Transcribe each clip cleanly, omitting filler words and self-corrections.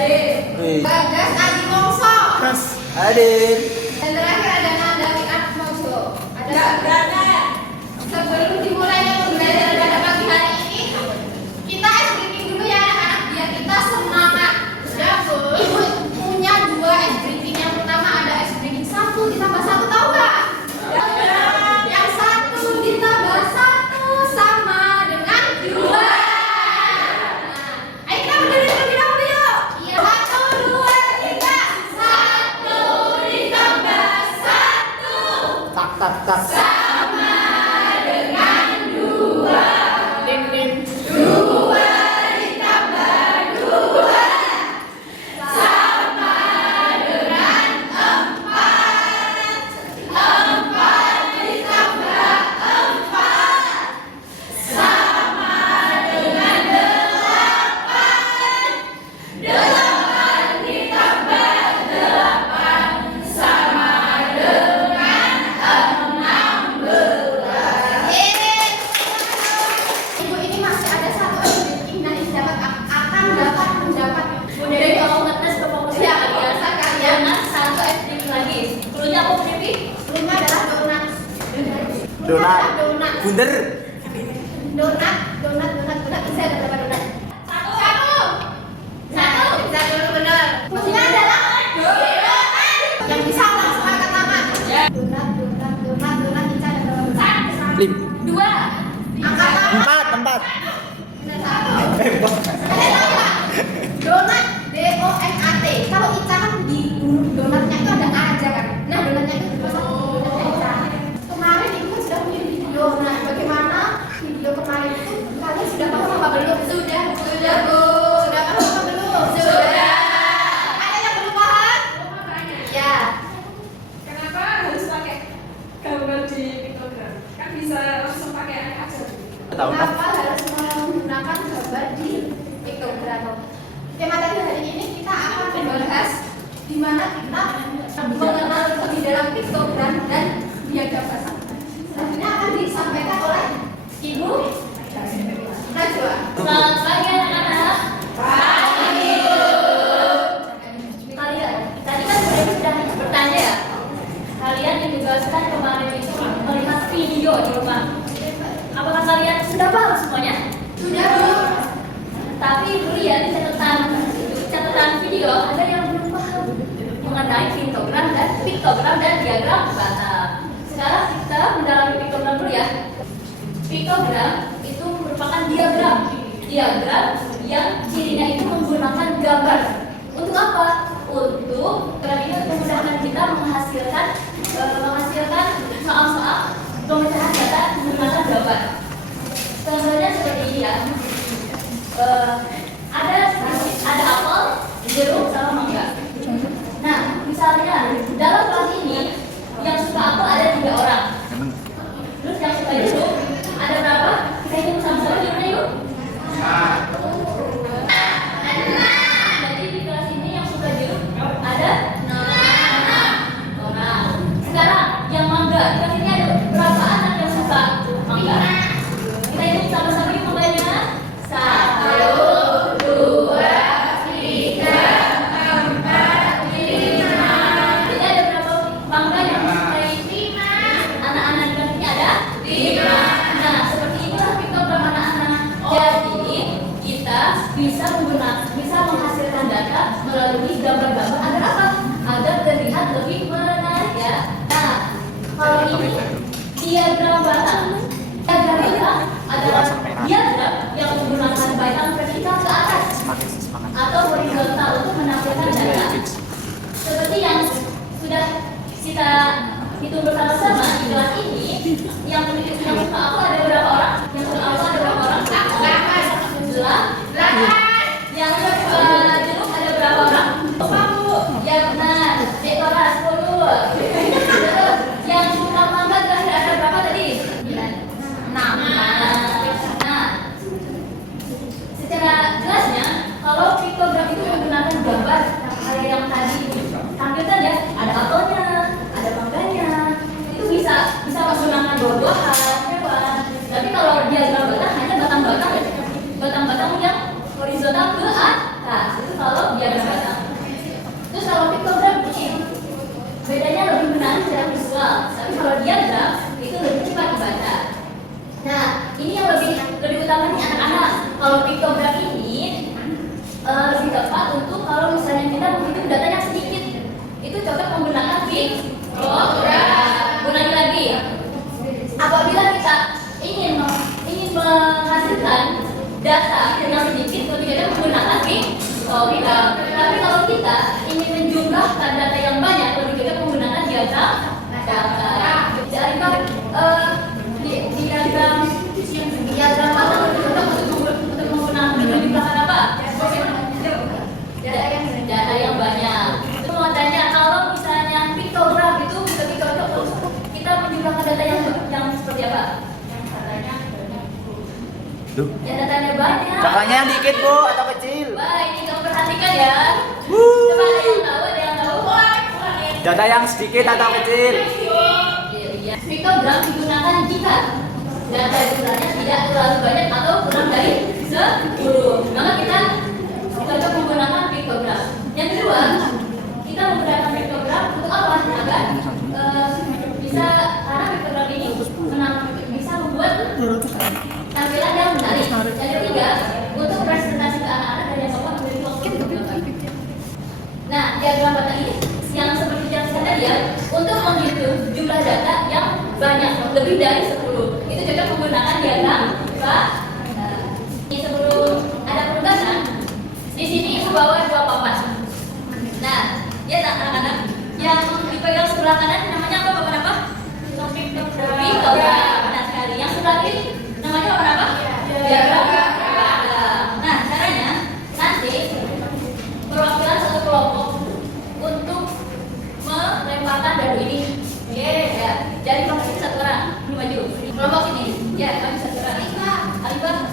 Wih. Bagas Adi Mongso. Mas hadir. Dan terakhir ada Nanda Wiat Mojo. Sebelum dimulainya pembelajaran pada pagi hari ini, kita ice breaking dulu ya anak-anak biar kita semangat. Sudah punya dua ice breaking. Yang pertama ada ice breaking 1 ditambah 1, tahu nggak? Yang 1 ditambah 1 sama dengan 2. Nah, ayo kita berdiri terlebih dahulu yuk. Iya. 1, 2, 3. 1 ditambah 1. Tak. Sama dengan 2. Din. 2 ditambah 2 sama dengan 4. 4 ditambah 4 sama dengan 8. 8 ditambah 8 sama dengan 16. Ibu ini masih ada satu breaking dan ini akan dapat mendapat. Jadi kalau ngetes kefokusan Ya, biasa kalian. jangan satu FTP lagi. Dulunya aku FTP. Sebelumnya adalah donat. Donat. Donat. Bunder. Donat. Bisa ada berapa donat? Satu. Bisa dulu benar. Fungsinya adalah donat. Yang bisa langsung angkat tangan. Donat. Bisa ada berapa donat? Lim. 2. Angkat tangan. 4. Benar, 1. Kalian tahu nggak? Donat, DONAT. Kalau Ica kan di donatnya itu ada A aja kan. Nah, donatnya itu cuma satu donatnya Ica. Kemarin Ibu sudah punya video. Nah, bagaimana video kemarin itu kalian sudah paham apa belum? Sudah Bu. Sudah paham apa belum? Sudah. Ada yang belum paham? Ya. Kenapa harus pakai gambar di piktogram? Kan bisa langsung pakai aja. Tahu kan? Kenapa harus menggunakan gambar di piktogram? Tema tadi hari ini kita akan membahas di mana kita mengenal lebih dalam piktogram dan diagram bahasa. Selanjutnya akan disampaikan oleh Ibu Najwa. Selamat pagi anak-anak. Kalian tadi kan sudah bertanya ya. Kalian ditugaskan kemarin itu melihat video di rumah. Apakah kalian sudah paham semuanya? Sudah Bu. Tapi dulu ya di catatan video ada yang belum paham mengenai piktogram dan diagram bahasa. Sekarang kita mendalami piktogram dulu ya. Piktogram itu merupakan diagram yang cirinya itu menggunakan gambar. Untuk apa? Untuk ini memudahkan kita menghasilkan soal-soal pemecahan data menggunakan gambar. Contohnya seperti ini ya. Ada apel, jeruk, sama mangga. Nah, misalnya dalam kelas ini yang suka apel ada 3 orang. Terus yang suka jeruk ada berapa? Kita hitung sama-sama gimana yuk? Jadi di kelas ini yang suka jeruk ada 6 orang. Sekarang yang mangga, di kelas ini ada berapa anak yang suka mangga? Kita hitung sama-sama yuk mangganya. 1, 2, 3, 4, 5. Jadi ada berapa mangga yang sukai? 5. Anak-anak di kelas ini ada 5. Nah, seperti itulah piktogram anak-anak. Jadi kita bisa menghasilkan data melalui gambar-gambar agar apa? Agar terlihat lebih menarik ya. Nah, kalau ini diagram batang. Diagram batang adalah diagram yang menggunakan batang vertikal ke atas atau horizontal untuk menampilkan data. Seperti yang sudah kita hitung bersama-sama di kelas ini, yang suka aku ada berapa orang? Yang suka aku ada berapa orang? 8. Yang suka jeruk ada berapa orang? Kamu. Yang benar. Dek Tora 10. Yang suka mangga terakhir ada berapa tadi? 6. Nah, secara jelasnya kalau piktogram itu menggunakan gambar kayak yang tadi tampilkan ya, ada apelnya, ada mangganya, itu bisa menggunakan buah-buahan, hewan. Tapi kalau diagram batang hanya batang-batang yang horizontal ke atas. kita ingin menjumlahkan data yang banyak, lebih baik menggunakan diagram data. Jadi diagram apa untuk menggunakan menjumlahkan apa? Data yang banyak. Itu mau tanya, kalau misalnya piktogram itu kita menjumlahkan data yang seperti apa? Datanya banyak. Kakaknya yang dikit bu atau kecil? Baik, ini kamu perhatikan ya. Coba ada yang tahu, ada yang tahu. Data yang sedikit atau kecil? Iya. Piktogram digunakan jika data jumlahnya tidak terlalu banyak atau kurang dari 10. Maka kita cocok menggunakan piktogram. Yang kedua, kita menggunakan piktogram untuk apa? Agar bisa karena piktogram ini bisa membuat tampilan yang menarik. Yang ketiga, untuk presentasi ke anak-anak dan yang bapak memiliki waktu untuk gambar. Nah, diagram data ini yang seperti yang saya tadi ya, untuk menghitung jumlah data yang banyak, lebih dari 10. Itu cocok menggunakan diagram data. Sebelum ada penugasan, di sini ibu bawa 2 papan. Nah, lihat anak-anak, yang dipegang sebelah kanan namanya apa papan apa? Piktogram. Benar sekali. Yang sebelah kiri namanya papan apa? Diagram. Nah, caranya nanti perwakilan satu kelompok untuk melemparkan dadu ini. Ya. Jadi kelompok ini 1 orang, ini maju. Kelompok ini, ya kami 1 orang. Alibah,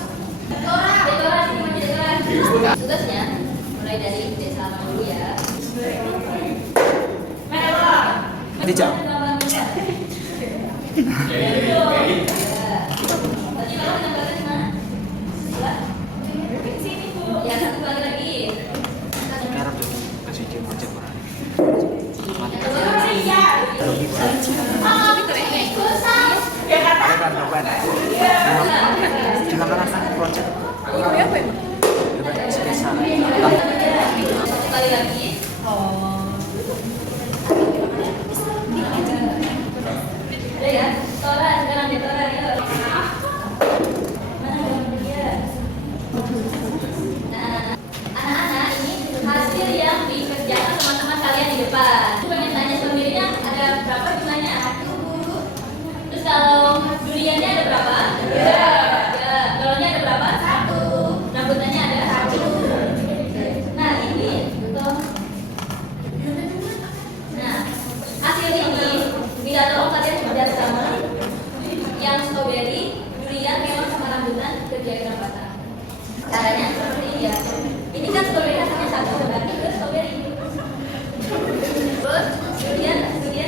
Detora, sini maju Detora. Tugasnya mulai dari desa dulu ya. Nanti jam. Ya, satu kali lagi. Silakan rasa project. Satu kali lagi. Ada ya? Tora, sekarang dia Tora ya. Mana dia? Nah, anak-anak ini hasil yang dikerjakan teman-teman kalian di depan. Pengen tanya sendirinya ada berapa jumlahnya? Terus kalau duriannya ada berapa? Ya. Galonnya ada berapa? 1. Rambutannya ada 1. Nah ini tuh. Nah hasil ini bila tolong kalian kerja sama yang strawberry, durian, melon sama rambutan ke diagram batang. Caranya seperti ini ya. Ini kan strawberry hasilnya 1, berarti itu strawberry. Terus durian. Ya.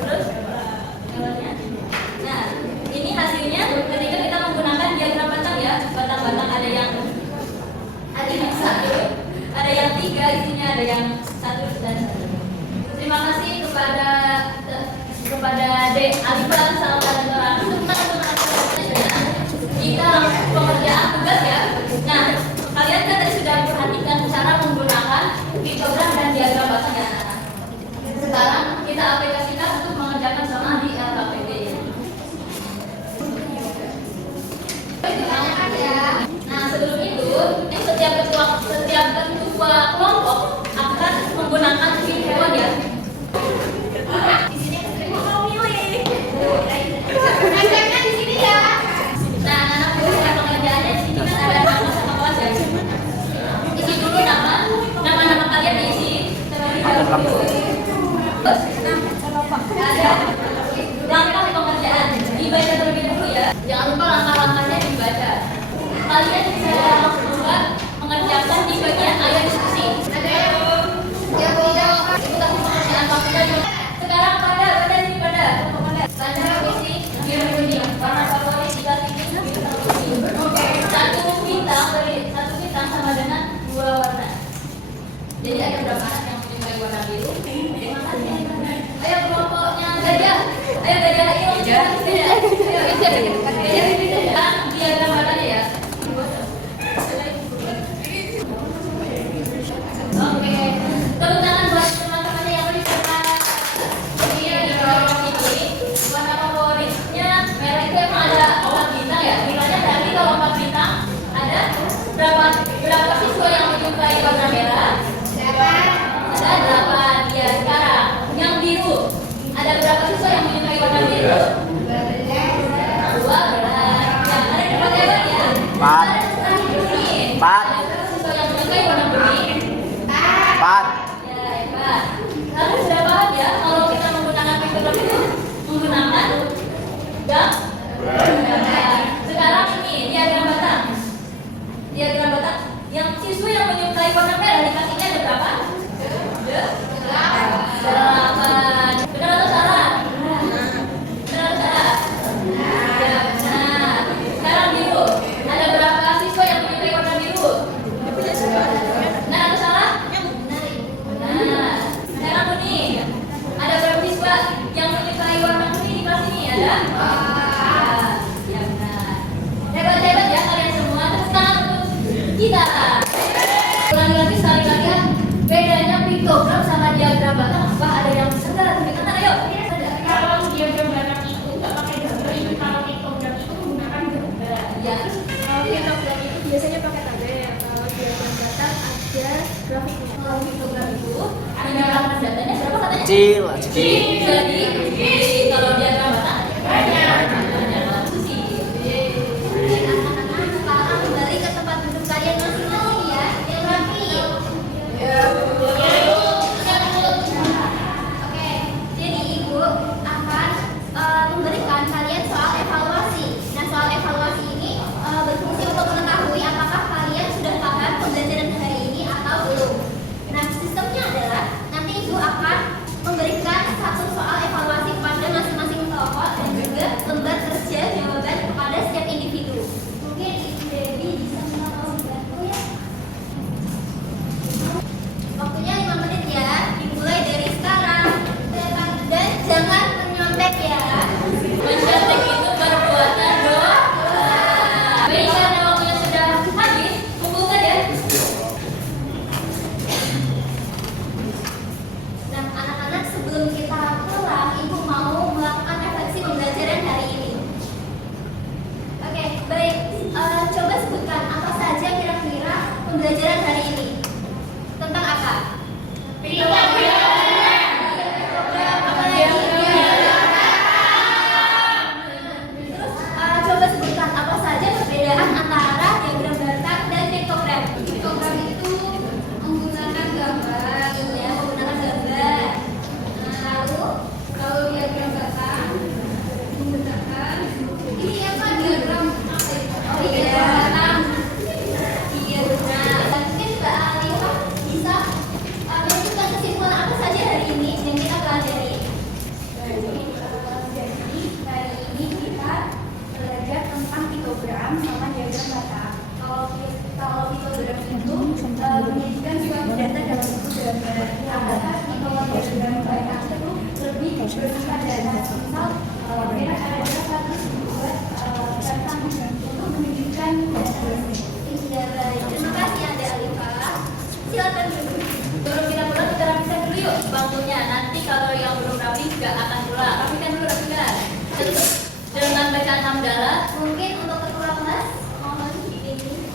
Terus melonnya. Nah ini hasilnya ketika kita menggunakan diagram batang ya. Batang-batang ada yang 1, ada yang 3 isinya, ada yang 1 dan 1. Terima kasih kepada Dek Alifah sama orang kita pengerjaan tugas ya. Nah kalian kan tadi sudah perhatikan cara menggunakan piktogram dan diagram batang ya. Sekarang kita aplikasikan untuk mengerjakan sama di LKPD. Nah sebelum itu setiap ketua kelompok akan menggunakan film hewan ya. Di sini mau milih. Hashtagnya di sini ya. Nah anak-anak buat pengerjaannya di sini kan ada nama sama kelas ya. Isi dulu nama kalian diisi. Terus ada langkah pengerjaan dibaca terlebih dahulu ya. Jangan lupa langkah-langkahnya dibaca. Kalian bisa langsung mengerjakan di bagian ayo diskusi. Ya Bu. Ibu kasih pengerjaan waktunya dulu. Sekarang pada isi biru warna favorit kita pilih biru. Oke. Satu bintang sama dengan 2 warna. Jadi ada berapa anak yang menyukai warna biru? Terima kasih. Ayo kelompoknya gajah. Ayo gajah. Diagram batangnya ya. Oke, tepuk tangan buat teman-temannya yang berserta. Iya, di bawah ini warna favoritnya merah itu emang ada 4 bintang ya. Bintangnya berarti kalau 4 bintang ada berapa siswa yang menyukai warna kecil, sedikit. Jadi kalau dia terbatas banyak bagus sih. Anak-anak sekarang kembali ke tempat duduk kalian masing-masing ya, yang rapi. Oke, jadi ibu akan memberikan kalian soal evaluasi. Nah, soal evaluasi ini berfungsi untuk mengetahui apakah kalian sudah paham pembelajaran hari ini atau belum. Nah, sistemnya adalah nanti ibu akan memberikan satu soal evaluasi kepada masing-masing kelompok dan juga lembar kerja jawaban kepada setiap individu. Mungkin Ibu Dewi bisa minta tolong dibantu ya. Waktunya 5 menit ya, dimulai dari sekarang. Dan jangan menyontek ya. Mencantik itu perbuatan doa. Baik, karena waktunya sudah habis, kumpulkan ya. Nah, anak-anak sebelum kita pulang, Ibu mau melakukan refleksi pembelajaran hari ini. Oke, baik. Coba sebutkan apa saja kira-kira pembelajaran hari ini. Tentang apa? Terus coba sebutkan apa saja perbedaan antara diagram Bartak dan piktogram. Piktogram itu menggunakan gambar, ya, menggunakan gambar. Lalu kalau diagram Bartak menggunakan ini apa diagram? Oh iya, iya benar. Mungkin Mbak Alifah bisa menentukan kesimpulan apa saja hari ini yang kita pelajari. Jadi hari ini kita belajar tentang piktogram sama diagram Bartak. Kalau piktogram itu menyajikan suatu data dalam bentuk gambar. Apakah kalau diagram Bartak itu lebih bersifat data. Misal kita ada data dibuat tentang untuk menunjukkan data. Iya baik. Terima kasih Ade Alifah. Silakan duduk. Sebelum kita pulang, kita rapikan dulu yuk bangkunya. Nanti kalau yang belum rapi nggak akan pulang. Rapikan dulu, rapikan. Kita tutup dengan bacaan hamdalah. Mungkin untuk ketua kelas mohon dipimpin.